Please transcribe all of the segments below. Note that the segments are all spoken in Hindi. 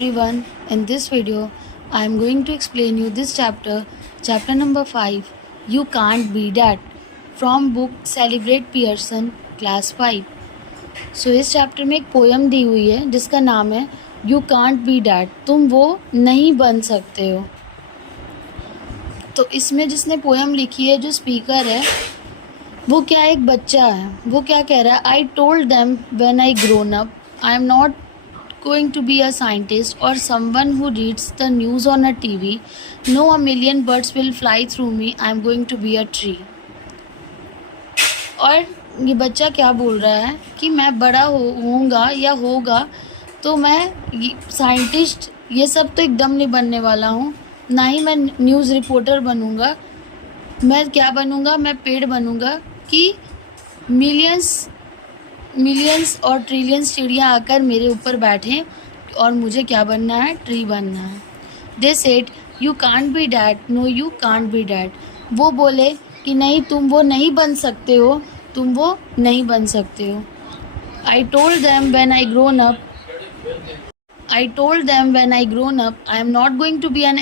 Everyone, in this video I am going to explain you this chapter number 5, You Can't Be That, from book Celebrate Pearson Class 5. So इस चैप्टर में एक पोयम दी हुई है जिसका नाम है You Can't Be That, तुम वो नहीं बन सकते हो। तो इसमें जिसने पोयम लिखी है, जो स्पीकर है, वो क्या एक बच्चा है। वो क्या कह रहा है, आई told them when I grown up I am not going to be a scientist or someone who reads the news on a TV. No, a million birds will fly through me. I'm going to be a tree. और ये बच्चा क्या बोल रहा है कि मैं बड़ा होऊंगा या होगा तो मैं साइंटिस्ट ये सब तो एकदम नहीं बनने वाला हूँ, ना ही मैं न्यूज़ रिपोर्टर बनूंगा। मैं क्या बनूंगा, मैं पेड़ बनूंगा कि मिलियंस और ट्रिलियंस चिड़िया आकर मेरे ऊपर बैठें और मुझे क्या बनना है, ट्री बनना है। They said you can't be that, no you can't be that. वो बोले कि नहीं, तुम वो नहीं बन सकते हो, तुम वो नहीं बन सकते हो। I told them when I grown up I am not going to be an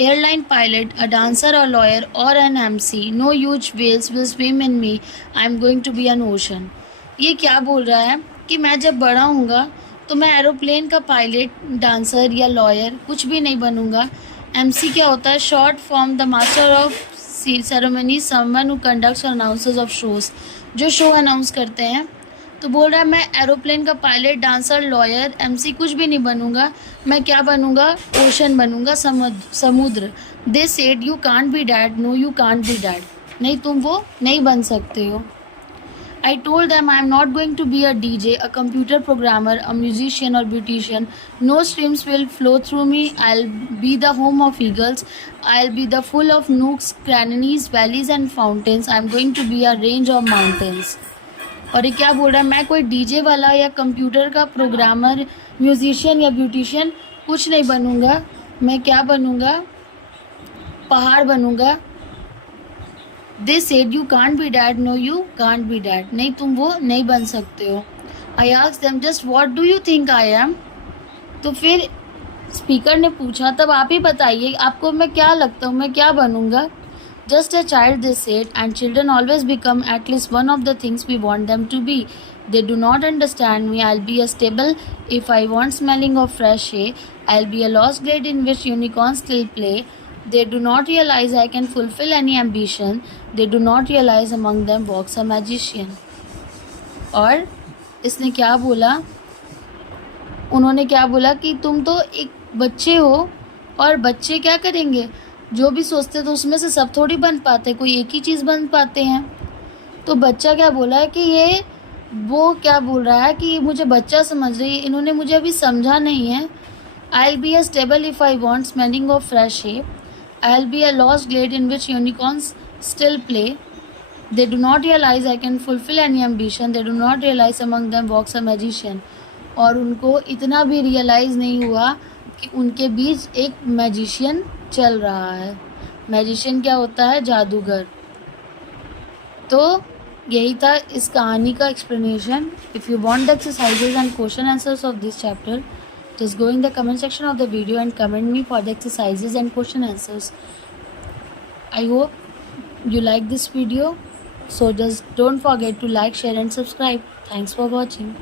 airline pilot, a dancer, a lawyer or an MC. No huge whales will swim in me. I am going to be an ocean. ये क्या बोल रहा है कि मैं जब बड़ा होऊंगा तो मैं एरोप्लेन का पायलट, डांसर या लॉयर कुछ भी नहीं बनूंगा। MC क्या होता है, short form the master of ceremony, someone who conducts और अनाउंसर्स ऑफ शोज, जो शो अनाउंस करते हैं। तो बोल रहा है मैं एरोप्लेन का पायलट, डांसर, लॉयर, MC कुछ भी नहीं बनूंगा। मैं क्या बनूंगा, ओशन बनूंगा, समुद्र। They said you can't be that, no you can't be that, नहीं तुम वो नहीं बन सकते हो। I told them I am not going to be a DJ, a computer programmer, a musician or beautician. No streams will flow through me. I'll be the home of eagles. I'll be the full of nooks, crannies, valleys and fountains. I'm going to be a range of mountains. और ये क्या बोल रहा है, मैं कोई DJ वाला या कंप्यूटर का प्रोग्रामर, म्यूजिशियन या ब्यूटिशियन कुछ नहीं बनूंगा। मैं क्या बनूंगा, पहाड़ बनूंगा। They said you can't be that, no you can't be that, नहीं तुम वो नहीं बन सकते हो। I asked them just what do you think I am. तो फिर स्पीकर ने पूछा, तब आप ही बताइए आपको मैं क्या लगता हूँ, मैं क्या बनूंगा। Just a child, they said, and children always become at least one of the things we want them to be. They do not understand me. I will be a stable if I want smelling of fresh air. I will be a lost glade in which unicorn still play. They do not realize I can fulfill any ambition. They do not realize among them walks a magician. और इसने क्या बोला, उन्होंने क्या बोला कि तुम तो एक बच्चे हो और बच्चे क्या करेंगे, जो भी सोचते तो उसमें से सब थोड़ी बन पाते, कोई एक ही चीज़ बन पाते हैं। तो बच्चा क्या बोला है कि ये वो क्या बोल रहा है कि मुझे बच्चा समझ रही है, इन्होंने मुझे अभी समझा नहीं है। I'll be a stable if I want smelling of fresh air. I'll be a lost glade in which unicorns still play. They do not realize I can fulfill any ambition. They do not realize among them walks a magician. और उनको इतना भी रियलाइज़ नहीं हुआ कि उनके बीच एक मैजिशियन चल रहा है। मैजिशियन क्या होता है, जादूगर। तो यही था इस कहानी का explanation. If you want the exercises and question answers of this chapter, just go in the comment section of the video and comment me for the exercises and question answers. I hope you like this video, so just don't forget to like, share and subscribe. Thanks for watching.